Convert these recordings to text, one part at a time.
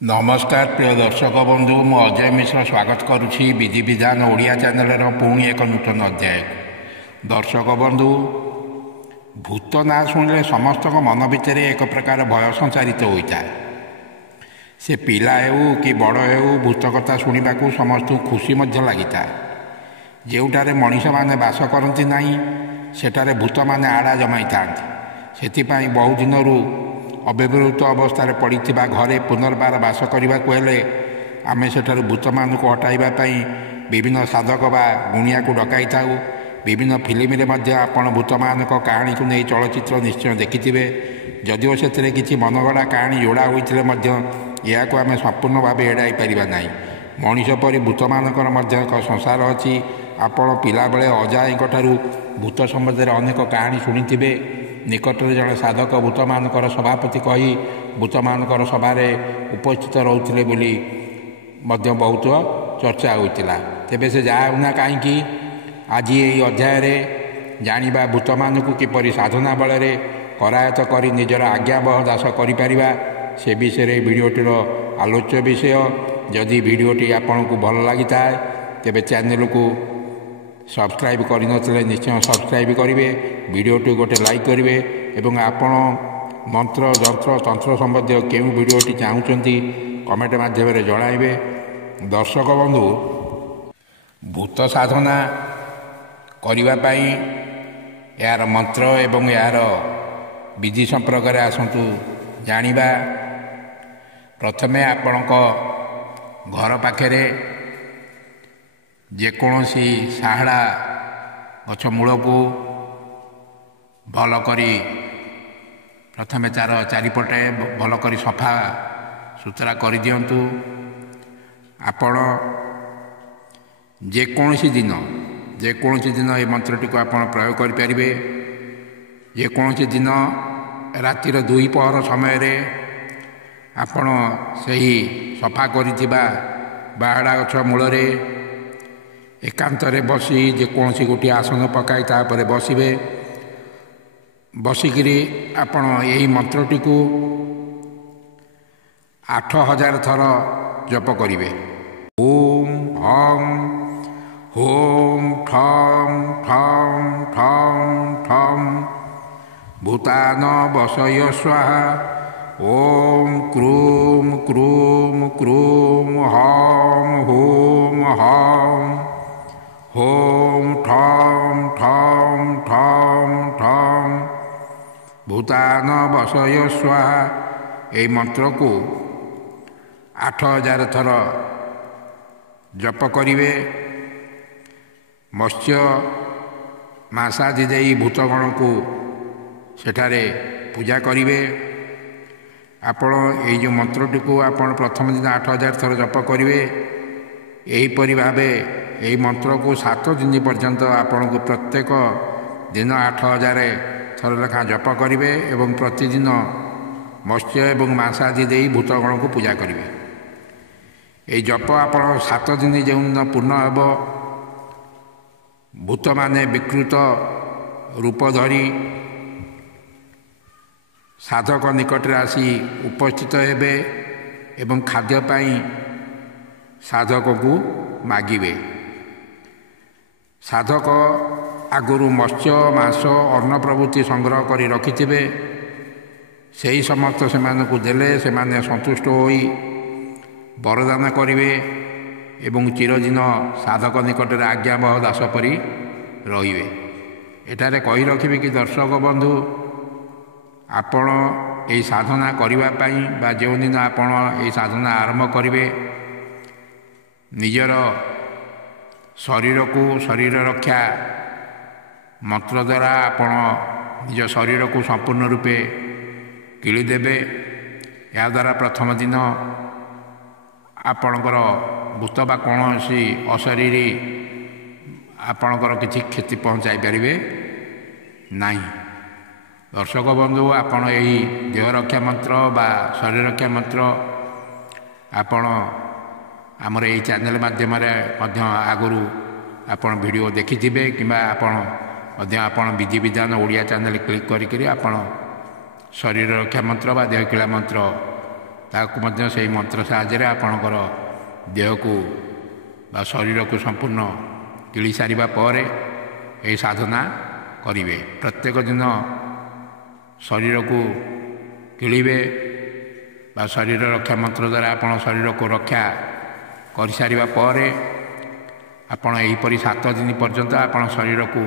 नमस्कार प्रिय दर्शक बंधु मु अजय मिश्र स्वागत करुछि विधि विधान ओडिया चैनल पुणी एक नूतन अध्याय। दर्शक बंधु भूत ना शुणिले समस्त मन भितर एक प्रकार भय संचारित होता है। से पिला हेउ कि बड़ हेउ भूत कथा शुणा समस्त खुशी लगी था। जोटारे मनीष माने बास करती नहीं सेठारे भूत माने आड़ा जमाई था। से बहु दिन अव्यवहृत अवस्था पड़ा घरे पुनर्बार बास करने को हेले आम सेठार भूत मान को हटाइवाई विभिन्न साधक बा गुणिया को डकई था। विभिन्न फिल्म आपण भूत मान कहानी को नहीं चलचित्र निश्चय देखिथे। जदिओ से किसी मनगढ़ा कहानी जोड़ा होते यह आम संपूर्ण भाव एड़ाई पारिबा नहीं। मनीष परी भूत मानकर एक संसार अच्छी। आपण पिला बेले अजाई भूत संबंध में अनेक कहानी शुणिथे। निकटरे जड़े साधक भूत मानकर सभापति कही भूत मानकर सभारे उपस्थित रोते बोली बहुत चर्चा होता। तेबे से जाऊना कहीं आज यही अध्याय जानिबा भूत मान को किपरि साधना बल करायत कर निजर आज्ञावह दास करिपारिबा से विषय भिडियोटीर आलोच्य विषय। जदि भिडियोटी आपन को भल लगी था तेबे चैनल को सब्सक्राइब करनथिले निश्चय सब्सक्राइब करेंगे। भिडियोटी गोटे लाइक करेंगे एवं आपण मंत्र जंत्र तंत्र संबंधी केउं भिडियोटी चाहूँगी कमेंट माध्यम जणाइबे। दर्शक बंधु भूत साधना करने यार मंत्र एवं यार विधि संपर्क में आसतु जानिबा। प्रथमे आपणक घर पाखे जेकोसी साहड़ा गछ मूल को भल करी प्रथमे तार चारिपटे भल करी सफा सुतरा कर दियंतु। आपण जेकोसी दिन ये मंत्रटी को आपण प्रयोग करें। जेकोसी दिन रातिर 2 पहर समय आपण सही सफा करिथिबा बाहड़ा गछ मूल एकांत बसी जेकोसी गोटे आसन पकाई तापर बसबे। बसिकी आपण यही मंत्रटी को 8000 थर जप करेंगे। ओम हं होम ठम ठम ठम ठम भूतान बसय स्वाहा। ओम क्रूम क्रूम क्रूम हम होम हम होम ठम ठम ठम ठम भूतान बसय स्वाहा। यही मंत्र को 8000 थर जप करेंगे। मत्स्य मांसादि दे भूतगण को सेठारे पूजा करेंगे। आपण ये जो मंत्रटी को आपण प्रथम दिन 8000 थर जप करेंगे। यहीपरि भावे यही मंत्र को 7 दिन पर्यंत आपण को प्रत्येक दिन 8000 थर लेखा जप करेंगे एवं प्रतिदिन मत्स्य एवं मांसादि दे भूतगण को पूजा करेंगे। ये जप आपण 7 दिन जो दिन पूर्ण हेब भूत माने विकृत रूप धरी साधक निकटरे आसी उपस्थित हेबे एवं खाद्य पाई साधक को मागिबे। साधक आगुरु मत्स्य मांस अन्न प्रभृति संग्रह करी रखिथिबे। सेही समस्त सेमान को देले सेमाने संतुष्ट होई वरदान करिवे एवं चिरदिन साधक निकटरे आज्ञावह दास परी रहिबे। एटारे कही रखिबे कि दर्शक बंधु आपण यही साधना करने बा जो दिन आपण यही साधना आरंभ करेंगे निजर शरीर को शरीर रक्षा मंत्र द्वारा आपण निज शरीर को संपूर्ण रूपे किलीदेवे। या द्वारा प्रथम दिन आपणकर भूत बा कौन सी अशरीरी आपणकर किसी क्षति पहुँचाई पारे नहीं। दर्शक बंधु आपण यही देह रक्षा मंत्र बा शरीर रक्षा मंत्र आपण आमर यही चैनल माध्यम आगुरी आपण वीडियो देखिथिबे किंबा आपण विधि विधान ओडिया चैनल क्लिक करी आपण शरीर रक्षा मंत्र बा देह क्रीड़ा मंत्र ତାକୁ ମଧ୍ୟ ସେହି ମନ୍ତ୍ର ସାହାଯ୍ୟରେ ଆପଣଙ୍କର ଦେହକୁ ବା ଶରୀରକୁ ସମ୍ପୂର୍ଣ୍ଣ କିଳି ସାରିବା ପରେ ଏହି ସାଧନା କରିବେ। ପ୍ରତ୍ୟେକ ଦିନ ଶରୀରକୁ କିଳିବେ ବା ଶରୀର ରକ୍ଷା ମନ୍ତ୍ର ଦ୍ୱାରା ଆପଣ ଶରୀରକୁ ରକ୍ଷା କରିସାରିବା ପରେ ଆପଣ ଏହିପରି 7 ଦିନ ପର୍ଯ୍ୟନ୍ତ ଆପଣ ଶରୀରକୁ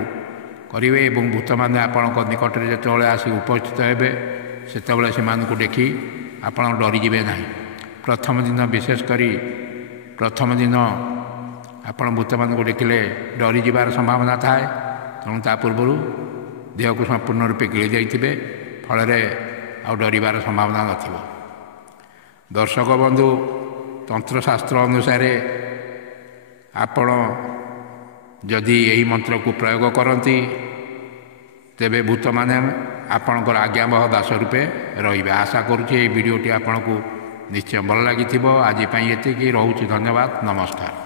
କରିବେ ଏବଂ ଭୂତମାନେ ଆପଣଙ୍କ ନିକଟରେ ଯେତେବେଳେ ଆସି ଉପସ୍ଥିତ ହେବେ ସେତେବେଳେ ସେମାନଙ୍କୁ ଦେଖି ଆପଣ ଡରିଯିବେ ନାହିଁ। ପ୍ରଥମ ଦିନ ବିଶେଷ କରି ପ୍ରଥମ ଦିନ ଆପଣ ଭୂତମାନଙ୍କୁ ଦେଖିଲେ ଡରିଯିବାର ସମ୍ଭାବନା ଥାଏ। ତେଣୁ ତା ପୂର୍ବରୁ ଦେହକୁ ସମ୍ପୂର୍ଣ୍ଣ ରୂପେ ଗିଳି ଯାଇଥିବେ, ଫଳରେ ଆଉ ଡରିବାର ସମ୍ଭାବନା ନଥିବ। ଦର୍ଶକ ବନ୍ଧୁ, ତନ୍ତ୍ରଶାସ୍ତ୍ର ଅନୁସାରେ ଆପଣ ଯଦି ଏହି ମନ୍ତ୍ରକୁ ପ୍ରୟୋଗ କରନ୍ତି ତେବେ ଭୂତମାନେ ଆପଣଙ୍କର ଆଜ୍ଞାବହ ଦାସ ରୂପେ ରହିବେ। ଆଶା କରୁଛି ଏହି ଭିଡ଼ିଓଟି ଆପଣଙ୍କୁ ନିଶ୍ଚୟ ଭଲ ଲାଗିଥିବ। ଆଜି ପାଇଁ ଏତିକି ରହୁଛି। ଧନ୍ୟବାଦ, ନମସ୍କାର।